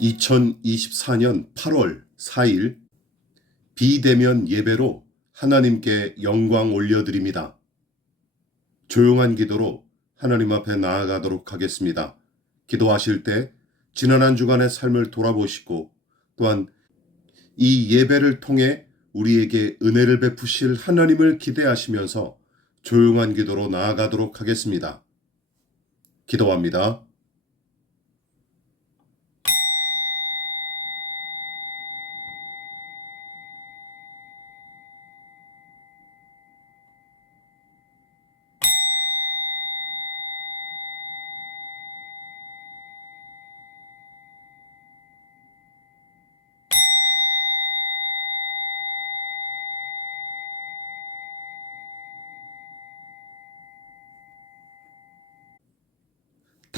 2024년 8월 4일 비대면 예배로 하나님께 영광 올려드립니다. 조용한 기도로 하나님 앞에 나아가도록 하겠습니다. 기도하실 때 지난 한 주간의 삶을 돌아보시고 또한 이 예배를 통해 우리에게 은혜를 베푸실 하나님을 기대하시면서 조용한 기도로 나아가도록 하겠습니다. 기도합니다.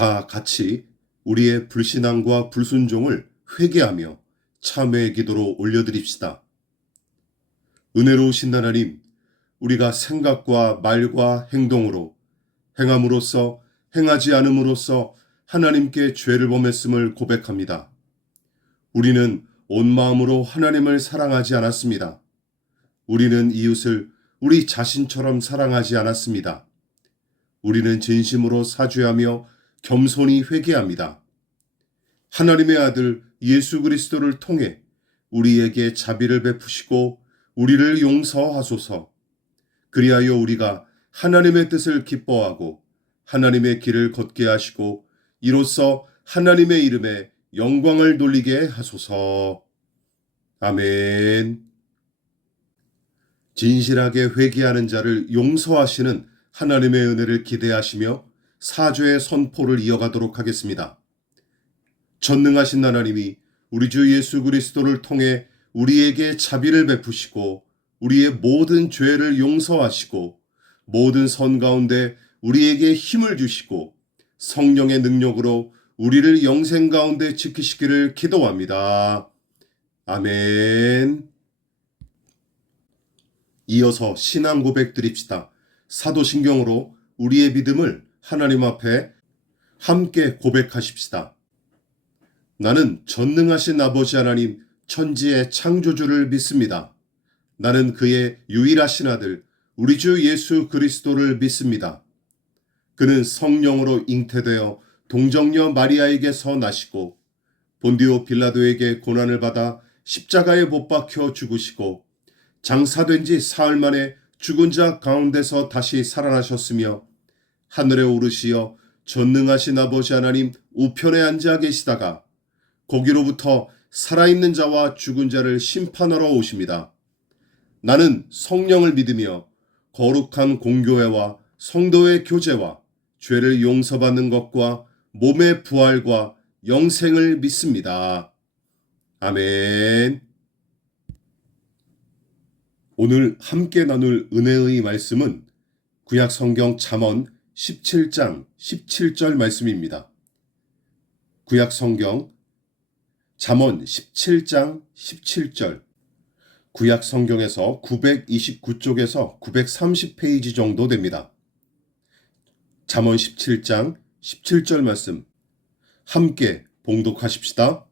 다 같이 우리의 불신앙과 불순종을 회개하며 참회의 기도로 올려드립시다. 은혜로우신 하나님, 우리가 생각과 말과 행동으로 행함으로써 행하지 않음으로써 하나님께 죄를 범했음을 고백합니다. 우리는 온 마음으로 하나님을 사랑하지 않았습니다. 우리는 이웃을 우리 자신처럼 사랑하지 않았습니다. 우리는 진심으로 사죄하며 겸손히 회개합니다. 하나님의 아들 예수 그리스도를 통해 우리에게 자비를 베푸시고 우리를 용서하소서. 그리하여 우리가 하나님의 뜻을 기뻐하고 하나님의 길을 걷게 하시고 이로써 하나님의 이름에 영광을 돌리게 하소서. 아멘. 진실하게 회개하는 자를 용서하시는 하나님의 은혜를 기대하시며 사죄의 선포를 이어가도록 하겠습니다. 전능하신 하나님이 우리 주 예수 그리스도를 통해 우리에게 자비를 베푸시고 우리의 모든 죄를 용서하시고 모든 선 가운데 우리에게 힘을 주시고 성령의 능력으로 우리를 영생 가운데 지키시기를 기도합니다. 아멘. 이어서 신앙 고백 드립시다. 사도신경으로 우리의 믿음을 하나님 앞에 함께 고백하십시다. 나는 전능하신 아버지 하나님 천지의 창조주를 믿습니다. 나는 그의 유일하신 아들 우리 주 예수 그리스도를 믿습니다. 그는 성령으로 잉태되어 동정녀 마리아에게서 나시고 본디오 빌라도에게 고난을 받아 십자가에 못 박혀 죽으시고 장사된 지 사흘 만에 죽은 자 가운데서 다시 살아나셨으며 하늘에 오르시어 전능하신 아버지 하나님 우편에 앉아 계시다가 거기로부터 살아있는 자와 죽은 자를 심판하러 오십니다. 나는 성령을 믿으며 거룩한 공교회와 성도의 교제와 죄를 용서받는 것과 몸의 부활과 영생을 믿습니다. 아멘. 오늘 함께 나눌 은혜의 말씀은 구약 성경 잠언 17장 17절 말씀입니다. 구약 성경 잠언 17장 17절 구약 성경에서 929쪽에서 930페이지 정도 됩니다. 잠언 17장 17절 말씀 함께 봉독하십시다.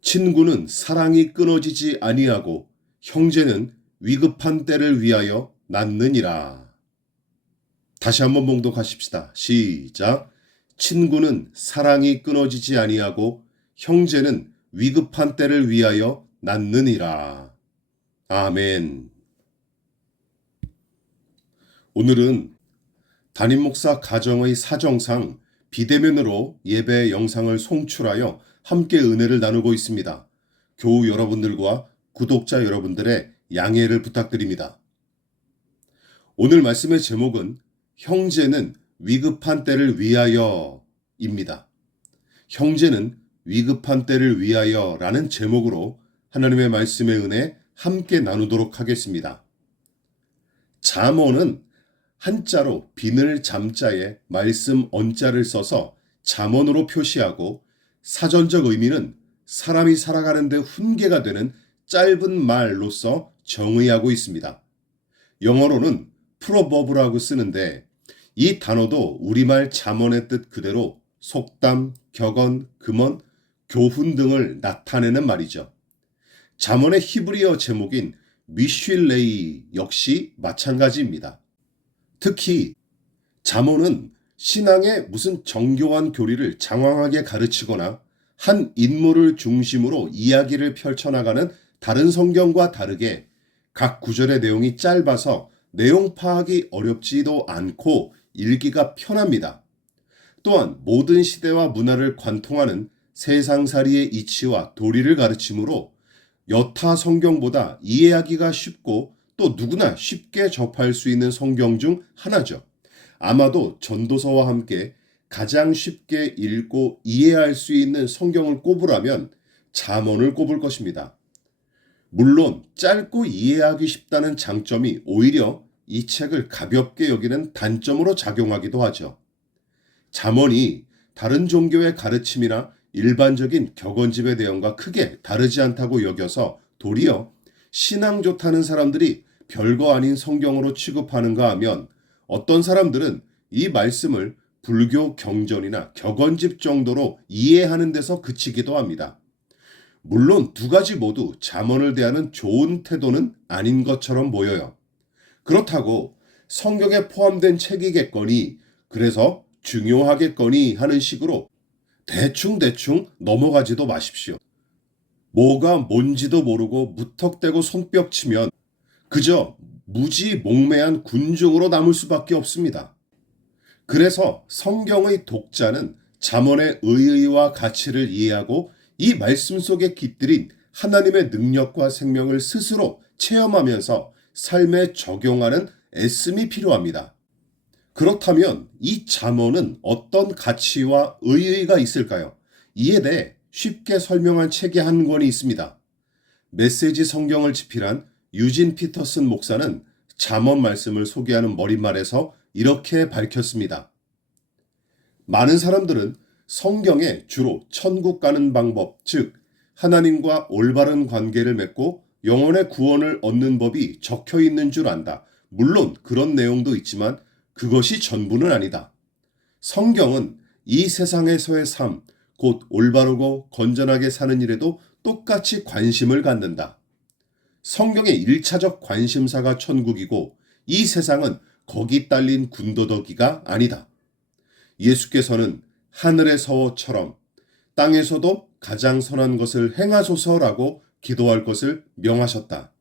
친구는 사랑이 끊어지지 아니하고 형제는 위급한 때를 위하여 낳느니라. 다시 한번 봉독하십시다. 시작. 친구는 사랑이 끊어지지 아니하고 형제는 위급한 때를 위하여 낳느니라. 아멘. 오늘은 담임 목사 가정의 사정상 비대면으로 예배 영상을 송출하여 함께 은혜를 나누고 있습니다. 교우 여러분들과 구독자 여러분들의 양해를 부탁드립니다. 오늘 말씀의 제목은 형제는 위급한 때를 위하여입니다. 형제는 위급한 때를 위하여 라는 제목으로 하나님의 말씀의 은혜 함께 나누도록 하겠습니다. 잠언은 한자로 비늘 잠자에 말씀 언자를 써서 잠언으로 표시하고 사전적 의미는 사람이 살아가는 데 훈계가 되는 짧은 말로서 정의하고 있습니다. 영어로는 프로버브라고 쓰는데 이 단어도 우리말 잠언의 뜻 그대로 속담, 격언, 금언, 교훈 등을 나타내는 말이죠. 잠언의 히브리어 제목인 미슐레이 역시 마찬가지입니다. 특히 잠언은 신앙의 무슨 정교한 교리를 장황하게 가르치거나 한 인물을 중심으로 이야기를 펼쳐나가는 다른 성경과 다르게 각 구절의 내용이 짧아서 내용 파악이 어렵지도 않고 읽기가 편합니다. 또한 모든 시대와 문화를 관통하는 세상살이의 이치와 도리를 가르치므로 여타 성경보다 이해하기가 쉽고 또 누구나 쉽게 접할 수 있는 성경 중 하나죠. 아마도 전도서와 함께 가장 쉽게 읽고 이해할 수 있는 성경을 꼽으라면 잠언을 꼽을 것입니다. 물론 짧고 이해하기 쉽다는 장점이 오히려 이 책을 가볍게 여기는 단점으로 작용하기도 하죠. 잠언이 다른 종교의 가르침이나 일반적인 격언집의 내용과 크게 다르지 않다고 여겨서 도리어 신앙 좋다는 사람들이 별거 아닌 성경으로 취급하는가 하면 어떤 사람들은 이 말씀을 불교 경전이나 격언집 정도로 이해하는 데서 그치기도 합니다. 물론 두 가지 모두 잠언을 대하는 좋은 태도는 아닌 것처럼 보여요. 그렇다고 성경에 포함된 책이겠거니 그래서 중요하겠거니 하는 식으로 대충 넘어가지도 마십시오. 뭐가 뭔지도 모르고 무턱대고 손뼉치면 그저 무지몽매한 군중으로 남을 수밖에 없습니다. 그래서 성경의 독자는 잠언의 의의와 가치를 이해하고 이 말씀 속에 깃들인 하나님의 능력과 생명을 스스로 체험하면서 삶에 적용하는 애씀이 필요합니다. 그렇다면 이 잠언은 어떤 가치와 의의가 있을까요? 이에 대해 쉽게 설명한 책이 한 권이 있습니다. 메시지 성경을 집필한 유진 피터슨 목사는 잠언 말씀을 소개하는 머릿말에서 이렇게 밝혔습니다. 많은 사람들은 성경에 주로 천국 가는 방법, 즉 하나님과 올바른 관계를 맺고 영혼의 구원을 얻는 법이 적혀 있는 줄 안다. 물론 그런 내용도 있지만 그것이 전부는 아니다. 성경은 이 세상에서의 삶, 곧 올바르고 건전하게 사는 일에도 똑같이 관심을 갖는다. 성경의 1차적 관심사가 천국이고 이 세상은 거기 딸린 군더더기가 아니다. 예수께서는 하늘의 서처럼 땅에서도 가장 선한 것을 행하소서라고 기도할 것을 명하셨다.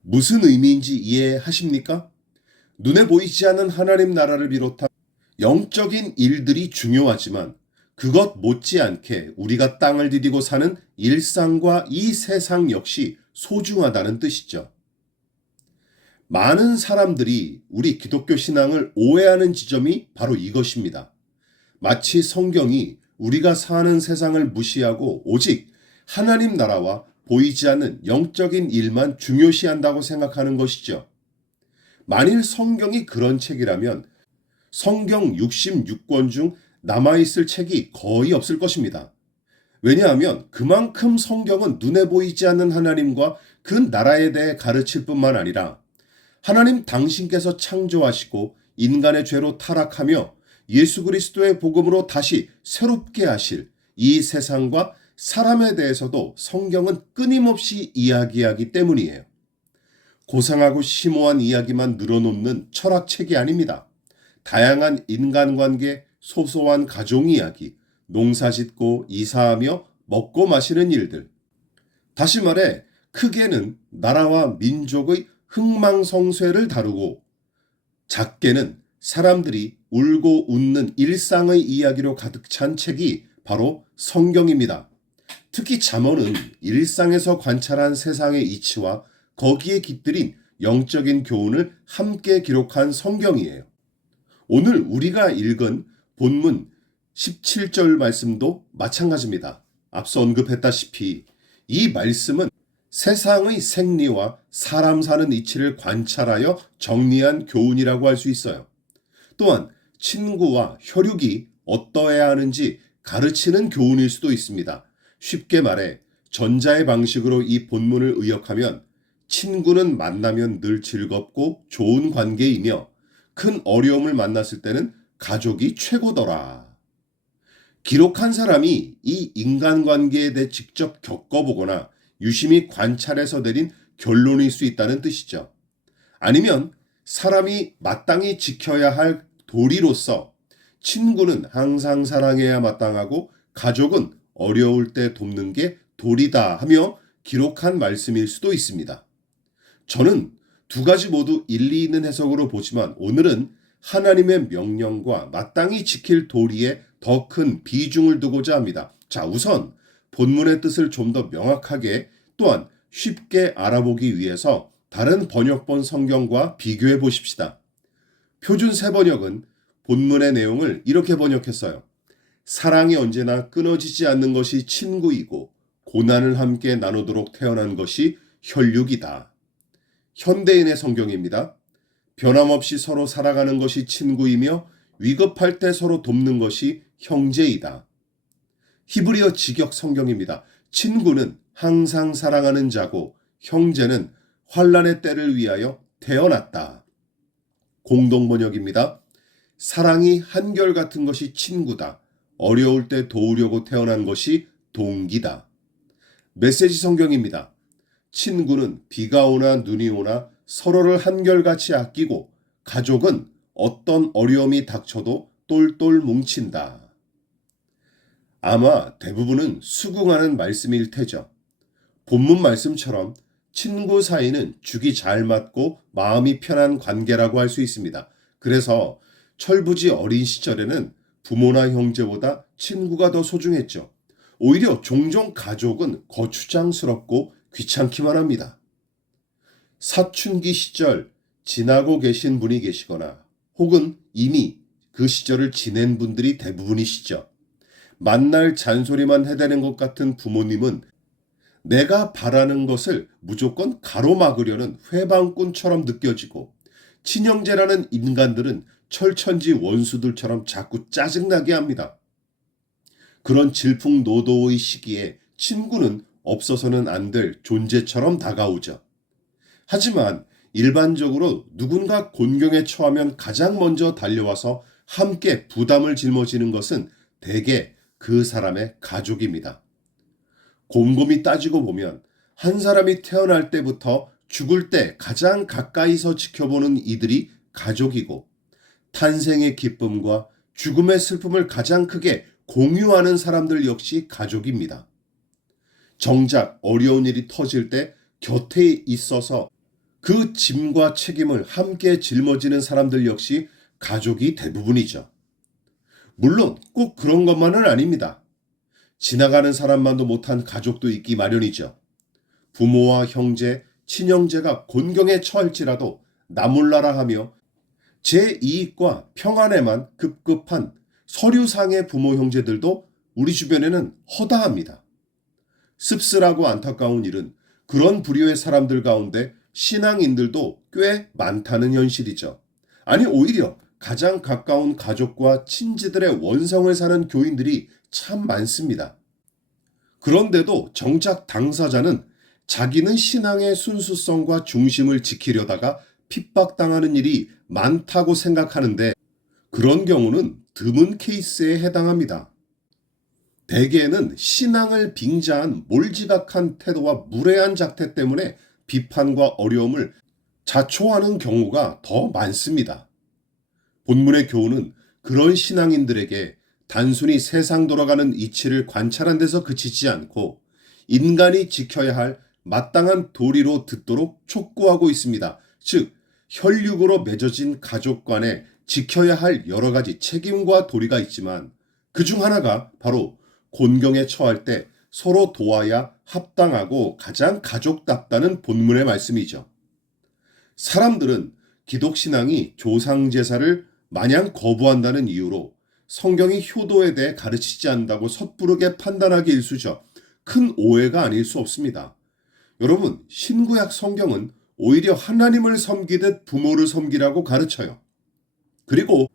무슨 의미인지 이해하십니까? 눈에 보이지 않는 하나님 나라를 비롯한 영적인 일들이 중요하지만 그것 못지않게 우리가 땅을 디디고 사는 일상과 이 세상 역시 소중하다는 뜻이죠. 많은 사람들이 우리 기독교 신앙을 오해하는 지점이 바로 이것입니다. 마치 성경이 우리가 사는 세상을 무시하고 오직 하나님 나라와 보이지 않는 영적인 일만 중요시한다고 생각하는 것이죠. 만일 성경이 그런 책이라면 성경 66권 중 남아있을 책이 거의 없을 것입니다. 왜냐하면 그만큼 성경은 눈에 보이지 않는 하나님과 그 나라에 대해 가르칠 뿐만 아니라 하나님 당신께서 창조하시고 인간의 죄로 타락하며 예수 그리스도의 복음으로 다시 새롭게 하실 이 세상과 사람에 대해서도 성경은 끊임없이 이야기하기 때문이에요. 고상하고 심오한 이야기만 늘어놓는 철학책이 아닙니다. 다양한 인간관계, 소소한 가족 이야기, 농사짓고 이사하며 먹고 마시는 일들. 다시 말해 크게는 나라와 민족의 흥망성쇠를 다루고 작게는 사람들이 울고 웃는 일상의 이야기로 가득 찬 책이 바로 성경입니다. 특히 잠언은 일상에서 관찰한 세상의 이치와 거기에 깃들인 영적인 교훈을 함께 기록한 성경이에요. 오늘 우리가 읽은 본문 17절 말씀도 마찬가지입니다. 앞서 언급했다시피 이 말씀은 세상의 생리와 사람 사는 이치를 관찰하여 정리한 교훈이라고 할 수 있어요. 또한 친구와 혈육이 어떠해야 하는지 가르치는 교훈일 수도 있습니다. 쉽게 말해 전자의 방식으로 이 본문을 의역하면 친구는 만나면 늘 즐겁고 좋은 관계이며 큰 어려움을 만났을 때는 가족이 최고더라. 기록한 사람이 이 인간관계에 대해 직접 겪어보거나 유심히 관찰해서 내린 결론일 수 있다는 뜻이죠. 아니면 사람이 마땅히 지켜야 할 도리로서 친구는 항상 사랑해야 마땅하고 가족은 어려울 때 돕는 게 도리다 하며 기록한 말씀일 수도 있습니다. 저는 두 가지 모두 일리 있는 해석으로 보지만 오늘은 하나님의 명령과 마땅히 지킬 도리에 더 큰 비중을 두고자 합니다. 자, 우선 본문의 뜻을 좀 더 명확하게 또한 쉽게 알아보기 위해서 다른 번역본 성경과 비교해 보십시다. 표준 새번역은 본문의 내용을 이렇게 번역했어요. 사랑이 언제나 끊어지지 않는 것이 친구이고 고난을 함께 나누도록 태어난 것이 혈육이다. 현대인의 성경입니다. 변함없이 서로 살아가는 것이 친구이며 위급할 때 서로 돕는 것이 형제이다. 히브리어 직역 성경입니다. 친구는 항상 사랑하는 자고 형제는 환난의 때를 위하여 태어났다. 공동번역입니다. 사랑이 한결같은 것이 친구다. 어려울 때 도우려고 태어난 것이 동기다. 메시지 성경입니다. 친구는 비가 오나 눈이 오나 서로를 한결같이 아끼고 가족은 어떤 어려움이 닥쳐도 똘똘 뭉친다. 아마 대부분은 수긍하는 말씀일 테죠. 본문 말씀처럼 친구 사이는 죽이 잘 맞고 마음이 편한 관계라고 할 수 있습니다. 그래서 철부지 어린 시절에는 부모나 형제보다 친구가 더 소중했죠. 오히려 종종 가족은 거추장스럽고 귀찮기만 합니다. 사춘기 시절 지나고 계신 분이 계시거나 혹은 이미 그 시절을 지낸 분들이 대부분이시죠. 만날 잔소리만 해대는 것 같은 부모님은 내가 바라는 것을 무조건 가로막으려는 회방꾼처럼 느껴지고 친형제라는 인간들은 철천지 원수들처럼 자꾸 짜증나게 합니다. 그런 질풍노도의 시기에 친구는 없어서는 안 될 존재처럼 다가오죠. 하지만 일반적으로 누군가 곤경에 처하면 가장 먼저 달려와서 함께 부담을 짊어지는 것은 대개 그 사람의 가족입니다. 곰곰이 따지고 보면 한 사람이 태어날 때부터 죽을 때 가장 가까이서 지켜보는 이들이 가족이고 탄생의 기쁨과 죽음의 슬픔을 가장 크게 공유하는 사람들 역시 가족입니다. 정작 어려운 일이 터질 때 곁에 있어서 그 짐과 책임을 함께 짊어지는 사람들 역시 가족이 대부분이죠. 물론 꼭 그런 것만은 아닙니다. 지나가는 사람만도 못한 가족도 있기 마련이죠. 부모와 형제, 친형제가 곤경에 처할지라도 나몰라라 하며 제 이익과 평안에만 급급한 서류상의 부모 형제들도 우리 주변에는 허다합니다. 씁쓸하고 안타까운 일은 그런 부류의 사람들 가운데 신앙인들도 꽤 많다는 현실이죠. 아니 오히려 가장 가까운 가족과 친지들의 원성을 사는 교인들이 참 많습니다. 그런데도 정작 당사자는 자기는 신앙의 순수성과 중심을 지키려다가 핍박당하는 일이 많다고 생각하는데 그런 경우는 드문 케이스에 해당합니다. 대개는 신앙을 빙자한 몰지각한 태도와 무례한 작태 때문에 비판과 어려움을 자초하는 경우가 더 많습니다. 본문의 교훈은 그런 신앙인들에게 단순히 세상 돌아가는 이치를 관찰한 데서 그치지 않고 인간이 지켜야 할 마땅한 도리로 듣도록 촉구하고 있습니다. 즉, 혈육으로 맺어진 가족 간에 지켜야 할 여러 가지 책임과 도리가 있지만 그중 하나가 바로 곤경에 처할 때 서로 도와야 합당하고 가장 가족답다는 본문의 말씀이죠. 사람들은 기독신앙이 조상제사를 마냥 거부한다는 이유로 성경이 효도에 대해 가르치지 않는다고 섣부르게 판단하기 일쑤죠. 큰 오해가 아닐 수 없습니다. 여러분, 신구약 성경은 오히려 하나님을 섬기듯 부모를 섬기라고 가르쳐요. 그리고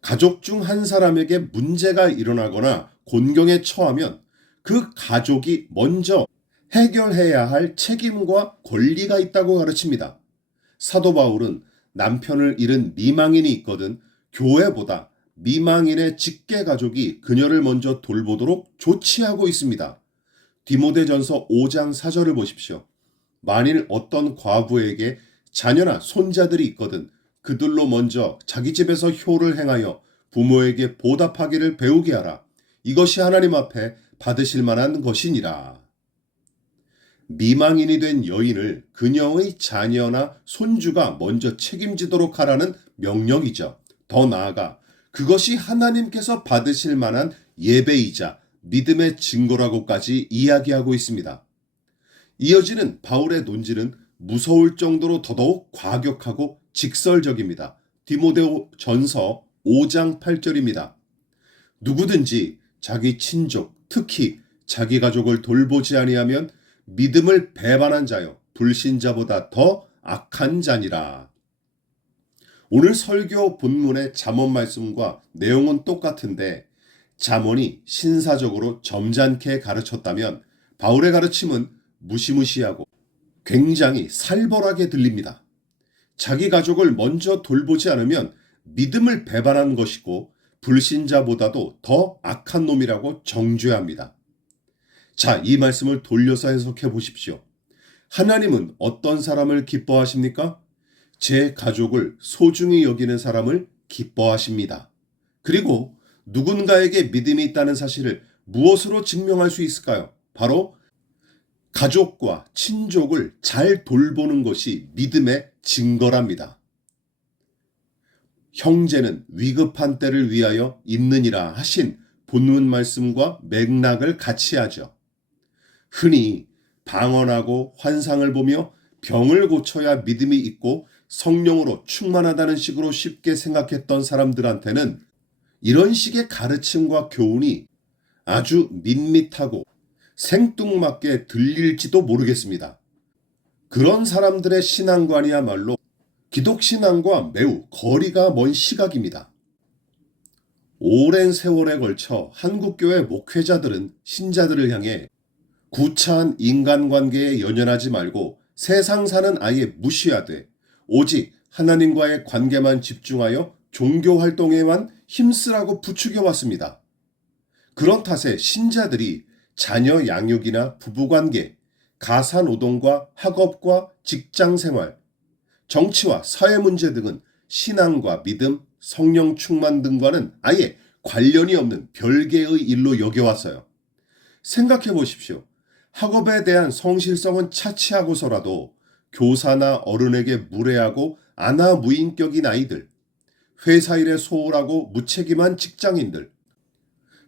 가족 중 한 사람에게 문제가 일어나거나 곤경에 처하면 그 가족이 먼저 해결해야 할 책임과 권리가 있다고 가르칩니다. 사도 바울은 남편을 잃은 미망인이 있거든 교회보다 미망인의 직계 가족이 그녀를 먼저 돌보도록 조치하고 있습니다. 디모데전서 5장 4절을 보십시오. 만일 어떤 과부에게 자녀나 손자들이 있거든 그들로 먼저 자기 집에서 효를 행하여 부모에게 보답하기를 배우게 하라. 이것이 하나님 앞에 받으실 만한 것이니라. 미망인이 된 여인을 그녀의 자녀나 손주가 먼저 책임지도록 하라는 명령이죠. 더 나아가 그것이 하나님께서 받으실 만한 예배이자 믿음의 증거라고까지 이야기하고 있습니다. 이어지는 바울의 논지는 무서울 정도로 더더욱 과격하고 직설적입니다. 디모데전서 5장 8절입니다. 누구든지 자기 친족, 특히 자기 가족을 돌보지 아니하면 믿음을 배반한 자여 불신자보다 더 악한 자니라. 오늘 설교 본문의 잠언 말씀과 내용은 똑같은데 잠언이 신사적으로 점잖게 가르쳤다면 바울의 가르침은 무시무시하고 굉장히 살벌하게 들립니다. 자기 가족을 먼저 돌보지 않으면 믿음을 배반한 것이고 불신자보다도 더 악한 놈이라고 정죄합니다. 자, 이 말씀을 돌려서 해석해 보십시오. 하나님은 어떤 사람을 기뻐하십니까? 제 가족을 소중히 여기는 사람을 기뻐하십니다. 그리고 누군가에게 믿음이 있다는 사실을 무엇으로 증명할 수 있을까요? 바로 가족과 친족을 잘 돌보는 것이 믿음의 증거랍니다. 형제는 위급한 때를 위하여 있느니라 하신 본문 말씀과 맥락을 같이 하죠. 흔히 방언하고 환상을 보며 병을 고쳐야 믿음이 있고 성령으로 충만하다는 식으로 쉽게 생각했던 사람들한테는 이런 식의 가르침과 교훈이 아주 밋밋하고 생뚱맞게 들릴지도 모르겠습니다. 그런 사람들의 신앙관이야말로 기독신앙과 매우 거리가 먼 시각입니다. 오랜 세월에 걸쳐 한국교회 목회자들은 신자들을 향해 구차한 인간관계에 연연하지 말고 세상 사는 아예 무시하되 오직 하나님과의 관계만 집중하여 종교활동에만 힘쓰라고 부추겨왔습니다. 그런 탓에 신자들이 자녀 양육이나 부부관계, 가사노동과 학업과 직장생활, 정치와 사회 문제 등은 신앙과 믿음, 성령 충만 등과는 아예 관련이 없는 별개의 일로 여겨왔어요. 생각해 보십시오. 학업에 대한 성실성은 차치하고서라도 교사나 어른에게 무례하고 아나무인격인 아이들, 회사 일에 소홀하고 무책임한 직장인들,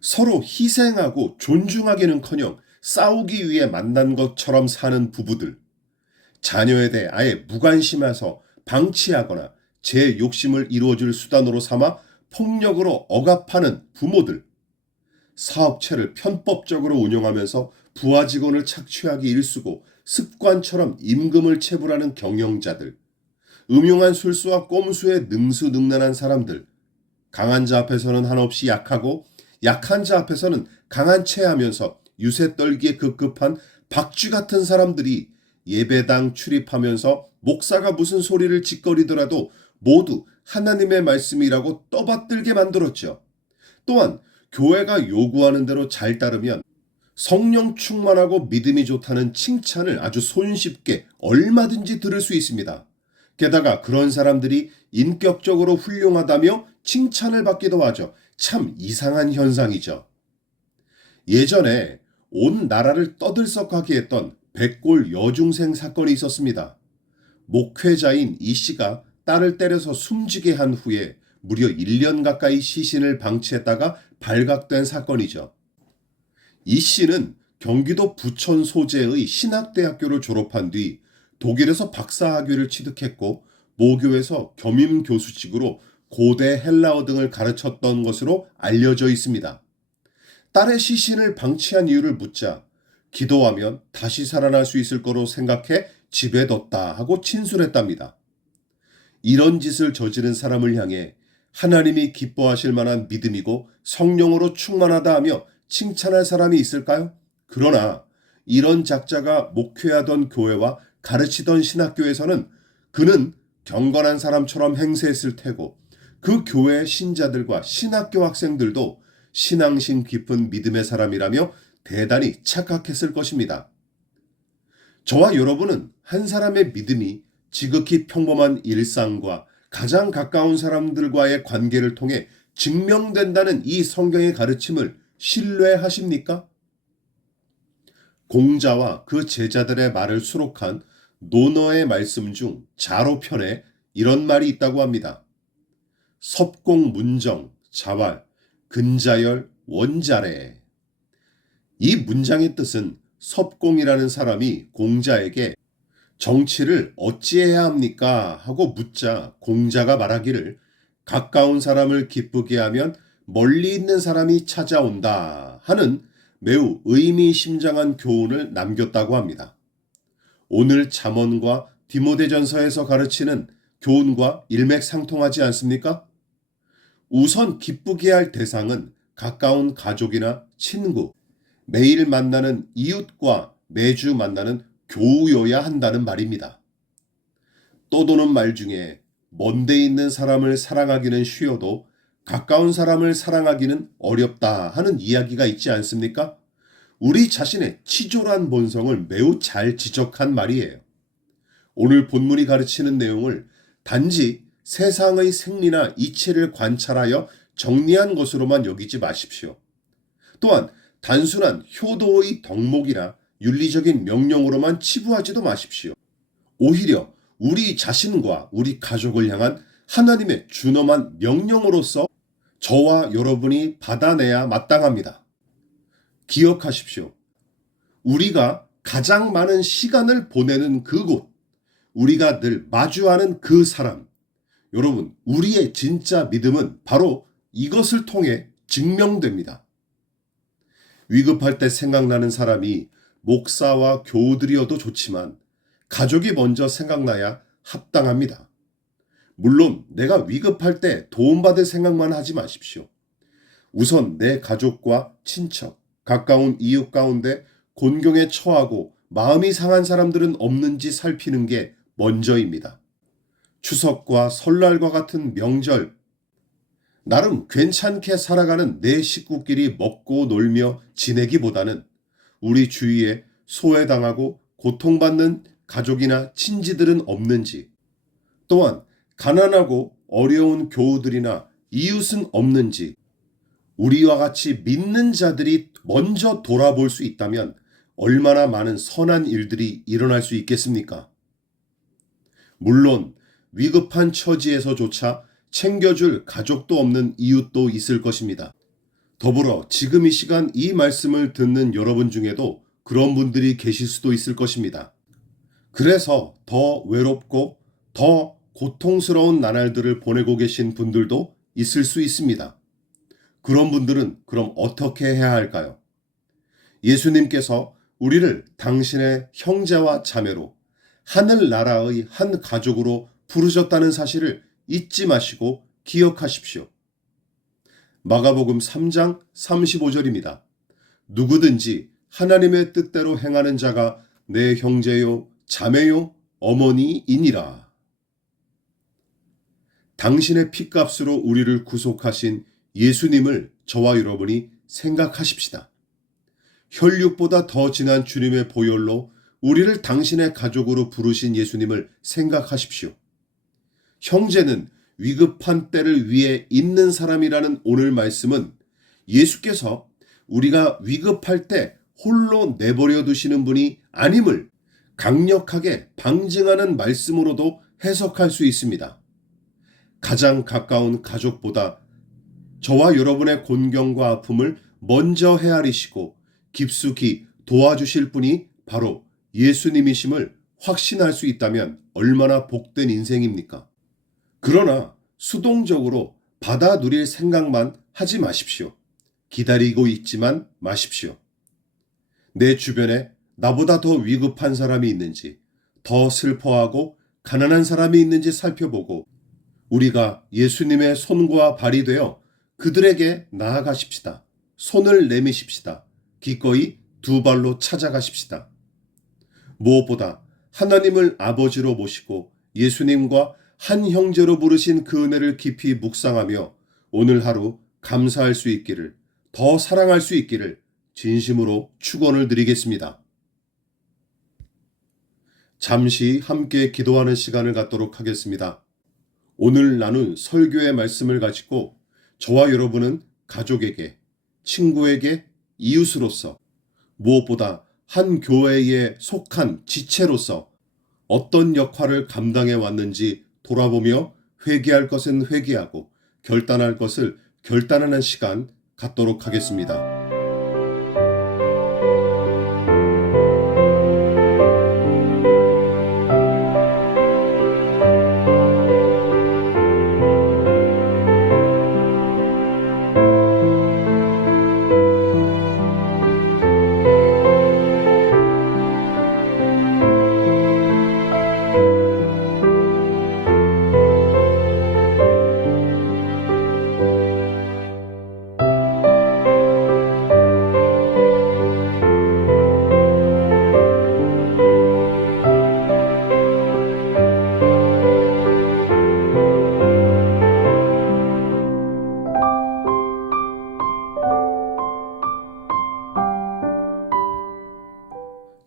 서로 희생하고 존중하기는커녕 싸우기 위해 만난 것처럼 사는 부부들, 자녀에 대해 아예 무관심해서 방치하거나 제 욕심을 이루어줄 수단으로 삼아 폭력으로 억압하는 부모들, 사업체를 편법적으로 운영하면서 부하 직원을 착취하기 일쑤고 습관처럼 임금을 체불하는 경영자들, 음흉한 술수와 꼼수에 능수능란한 사람들, 강한 자 앞에서는 한없이 약하고 약한 자 앞에서는 강한 채 하면서 유세 떨기에 급급한 박쥐 같은 사람들이 예배당 출입하면서 목사가 무슨 소리를 짓거리더라도 모두 하나님의 말씀이라고 떠받들게 만들었죠. 또한 교회가 요구하는 대로 잘 따르면 성령 충만하고 믿음이 좋다는 칭찬을 아주 손쉽게 얼마든지 들을 수 있습니다. 게다가 그런 사람들이 인격적으로 훌륭하다며 칭찬을 받기도 하죠. 참 이상한 현상이죠. 예전에 온 나라를 떠들썩하게 했던 백골 여중생 사건이 있었습니다. 목회자인 이 씨가 딸을 때려서 숨지게 한 후에 무려 1년 가까이 시신을 방치했다가 발각된 사건이죠. 이 씨는 경기도 부천 소재의 신학대학교를 졸업한 뒤 독일에서 박사학위를 취득했고 모교에서 겸임 교수직으로 고대 헬라어 등을 가르쳤던 것으로 알려져 있습니다. 딸의 시신을 방치한 이유를 묻자 기도하면 다시 살아날 수 있을 거로 생각해 집에 뒀다 하고 진술했답니다. 이런 짓을 저지른 사람을 향해 하나님이 기뻐하실 만한 믿음이고 성령으로 충만하다 하며 칭찬할 사람이 있을까요? 그러나 이런 작자가 목회하던 교회와 가르치던 신학교에서는 그는 경건한 사람처럼 행세했을 테고 그 교회 신자들과 신학교 학생들도 신앙심 깊은 믿음의 사람이라며 대단히 착각했을 것입니다. 저와 여러분은 한 사람의 믿음이 지극히 평범한 일상과 가장 가까운 사람들과의 관계를 통해 증명된다는 이 성경의 가르침을 신뢰하십니까? 공자와 그 제자들의 말을 수록한 논어의 말씀 중 자로편에 이런 말이 있다고 합니다. 섭공문정, 자활, 근자열, 원자래. 이 문장의 뜻은 섭공이라는 사람이 공자에게 정치를 어찌해야 합니까? 하고 묻자 공자가 말하기를 가까운 사람을 기쁘게 하면 멀리 있는 사람이 찾아온다 하는 매우 의미심장한 교훈을 남겼다고 합니다. 오늘 잠언과 디모데전서에서 가르치는 교훈과 일맥상통하지 않습니까? 우선 기쁘게 할 대상은 가까운 가족이나 친구, 매일 만나는 이웃과 매주 만나는 교우여야 한다는 말입니다. 떠도는 말 중에 먼데 있는 사람을 사랑하기는 쉬워도 가까운 사람을 사랑하기는 어렵다 하는 이야기가 있지 않습니까? 우리 자신의 치졸한 본성을 매우 잘 지적한 말이에요. 오늘 본문이 가르치는 내용을 단지 세상의 생리나 이치를 관찰하여 정리한 것으로만 여기지 마십시오. 또한 단순한 효도의 덕목이나 윤리적인 명령으로만 치부하지도 마십시오. 오히려 우리 자신과 우리 가족을 향한 하나님의 준엄한 명령으로서 저와 여러분이 받아내야 마땅합니다. 기억하십시오. 우리가 가장 많은 시간을 보내는 그곳, 우리가 늘 마주하는 그 사람, 여러분, 우리의 진짜 믿음은 바로 이것을 통해 증명됩니다. 위급할 때 생각나는 사람이 목사와 교우들이어도 좋지만 가족이 먼저 생각나야 합당합니다. 물론 내가 위급할 때 도움받을 생각만 하지 마십시오. 우선 내 가족과 친척, 가까운 이웃 가운데 곤경에 처하고 마음이 상한 사람들은 없는지 살피는 게 먼저입니다. 추석과 설날과 같은 명절, 나름 괜찮게 살아가는 내 식구끼리 먹고 놀며 지내기보다는 우리 주위에 소외당하고 고통받는 가족이나 친지들은 없는지, 또한 가난하고 어려운 교우들이나 이웃은 없는지, 우리와 같이 믿는 자들이 먼저 돌아볼 수 있다면 얼마나 많은 선한 일들이 일어날 수 있겠습니까? 물론 위급한 처지에서조차 챙겨줄 가족도 없는 이웃도 있을 것입니다. 더불어 지금 이 시간 이 말씀을 듣는 여러분 중에도 그런 분들이 계실 수도 있을 것입니다. 그래서 더 외롭고 더 고통스러운 나날들을 보내고 계신 분들도 있을 수 있습니다. 그런 분들은 그럼 어떻게 해야 할까요? 예수님께서 우리를 당신의 형제와 자매로 하늘나라의 한 가족으로 부르셨다는 사실을 잊지 마시고 기억하십시오. 마가복음 3장 35절입니다. 누구든지 하나님의 뜻대로 행하는 자가 내 형제요, 자매요, 어머니이니라. 당신의 피값으로 우리를 구속하신 예수님을 저와 여러분이 생각하십시다. 혈육보다 더 진한 주님의 보혈로 우리를 당신의 가족으로 부르신 예수님을 생각하십시오. 형제는 위급한 때를 위해 있는 사람이라는 오늘 말씀은 예수께서 우리가 위급할 때 홀로 내버려 두시는 분이 아님을 강력하게 방증하는 말씀으로도 해석할 수 있습니다. 가장 가까운 가족보다 저와 여러분의 곤경과 아픔을 먼저 헤아리시고 깊숙이 도와주실 분이 바로 예수님이심을 확신할 수 있다면 얼마나 복된 인생입니까? 그러나 수동적으로 받아 누릴 생각만 하지 마십시오. 기다리고 있지만 마십시오. 내 주변에 나보다 더 위급한 사람이 있는지, 더 슬퍼하고 가난한 사람이 있는지 살펴보고 우리가 예수님의 손과 발이 되어 그들에게 나아가십시다. 손을 내미십시다. 기꺼이 두 발로 찾아가십시다. 무엇보다 하나님을 아버지로 모시고 예수님과 한 형제로 부르신 그 은혜를 깊이 묵상하며 오늘 하루 감사할 수 있기를, 더 사랑할 수 있기를 진심으로 축원을 드리겠습니다. 잠시 함께 기도하는 시간을 갖도록 하겠습니다. 오늘 나눈 설교의 말씀을 가지고 저와 여러분은 가족에게, 친구에게, 이웃으로서, 무엇보다 한 교회에 속한 지체로서 어떤 역할을 감당해 왔는지 돌아보며 회개할 것은 회개하고 결단할 것을 결단하는 시간 갖도록 하겠습니다.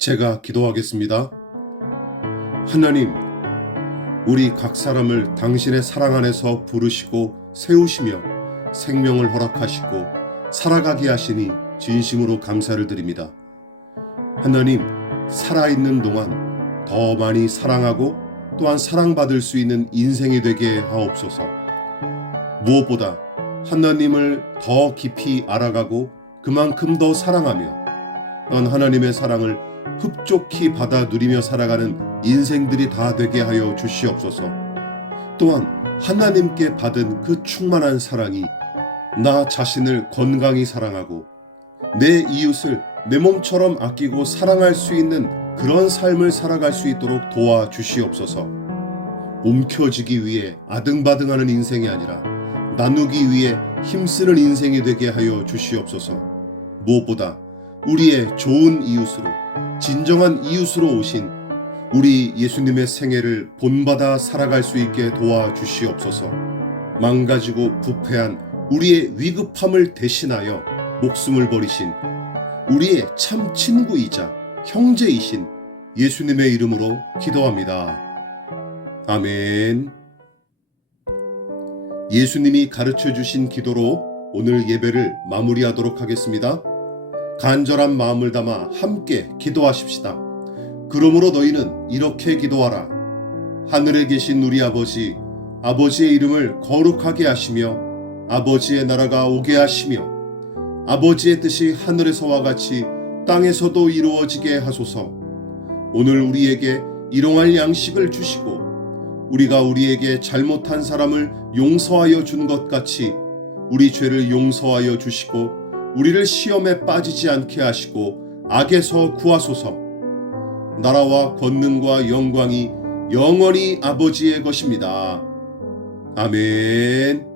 제가 기도하겠습니다. 하나님, 우리 각 사람을 당신의 사랑 안에서 부르시고 세우시며 생명을 허락하시고 살아가게 하시니 진심으로 감사를 드립니다. 하나님, 살아있는 동안 더 많이 사랑하고 또한 사랑받을 수 있는 인생이 되게 하옵소서. 무엇보다 하나님을 더 깊이 알아가고 그만큼 더 사랑하며 또한 하나님의 사랑을 흡족히 받아 누리며 살아가는 인생들이 다 되게 하여 주시옵소서. 또한 하나님께 받은 그 충만한 사랑이 나 자신을 건강히 사랑하고 내 이웃을 내 몸처럼 아끼고 사랑할 수 있는 그런 삶을 살아갈 수 있도록 도와주시옵소서. 움켜쥐기 위해 아등바등하는 인생이 아니라 나누기 위해 힘쓰는 인생이 되게 하여 주시옵소서. 무엇보다 우리의 좋은 이웃으로, 진정한 이웃으로 오신 우리 예수님의 생애를 본받아 살아갈 수 있게 도와주시옵소서. 망가지고 부패한 우리의 위급함을 대신하여 목숨을 버리신 우리의 참 친구이자 형제이신 예수님의 이름으로 기도합니다. 아멘. 예수님이 가르쳐 주신 기도로 오늘 예배를 마무리하도록 하겠습니다. 간절한 마음을 담아 함께 기도하십시다. 그러므로 너희는 이렇게 기도하라. 하늘에 계신 우리 아버지, 아버지의 이름을 거룩하게 하시며 아버지의 나라가 오게 하시며 아버지의 뜻이 하늘에서와 같이 땅에서도 이루어지게 하소서. 오늘 우리에게 일용할 양식을 주시고 우리가 우리에게 잘못한 사람을 용서하여 준 것 같이 우리 죄를 용서하여 주시고 우리를 시험에 빠지지 않게 하시고 악에서 구하소서. 나라와 권능과 영광이 영원히 아버지의 것입니다. 아멘.